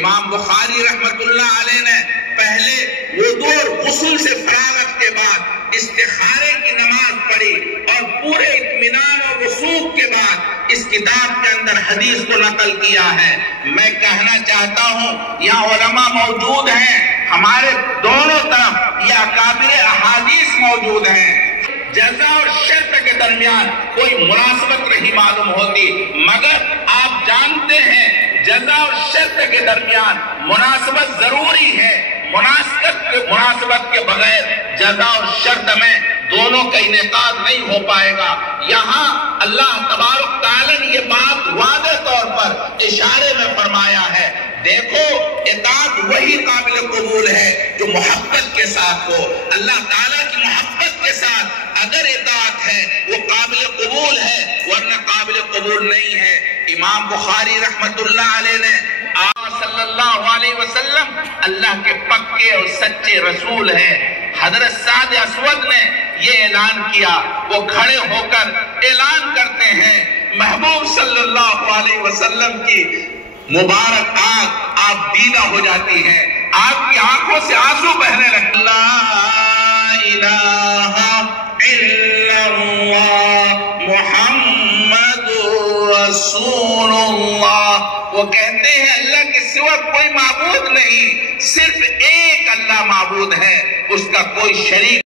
امام بخاری رحمت اللہ علیہ نے پہلے وضو اور غسل سے فراغت کے بعد استخارے کی نماز پڑھی اور پورے اطمینان اور رسوخ کے بعد اس کتاب کے اندر حدیث کو نقل کیا ہے۔ میں کہنا چاہتا ہوں یہاں علماء موجود ہیں، ہمارے دونوں طرف یہ اکابر احادیث موجود ہیں۔ جزا اور شرط کے درمیان کوئی مناسبت نہیں معلوم ہوتی، مگر آپ جانتے ہیں جزا اور شرط کے درمیان مناسبت ضروری ہے۔ مناسبت کے بغیر جزا اور شرط میں دونوں کا انعقاد نہیں ہو پائے گا۔ یہاں اللہ تبارک تعالیٰ نے یہ بات واضح طور پر اشارے میں فرمایا ہے، دیکھو اطاعت وہی قابل قبول ہے جو محبت کے ساتھ ہو۔ اللہ تعالیٰ کی محبت کے ساتھ اگر اطاعت ہے وہ قابل قبول ہے، ورنہ قابل قبول نہیں ہے۔ امام بخاری رحمت اللہ علیہ نے آپ صلی اللہ علیہ وسلم اللہ کے پکے اور سچے رسول ہیں۔ حضرت سعد اسود نے یہ اعلان کیا، وہ کھڑے ہو کر اعلان کرتے ہیں، محبوب صلی اللہ علیہ وسلم کی مبارک آنکھ آپ دیدہ ہو جاتی ہے، آپ کی آنکھوں سے آنسو بہنے لگتے۔ لا الہ الا اللہ محمد رسول اللہ۔ وہ کہتے ہیں اللہ کے سوا کوئی معبود نہیں، صرف ایک اللہ معبود ہے، اس کا کوئی شریک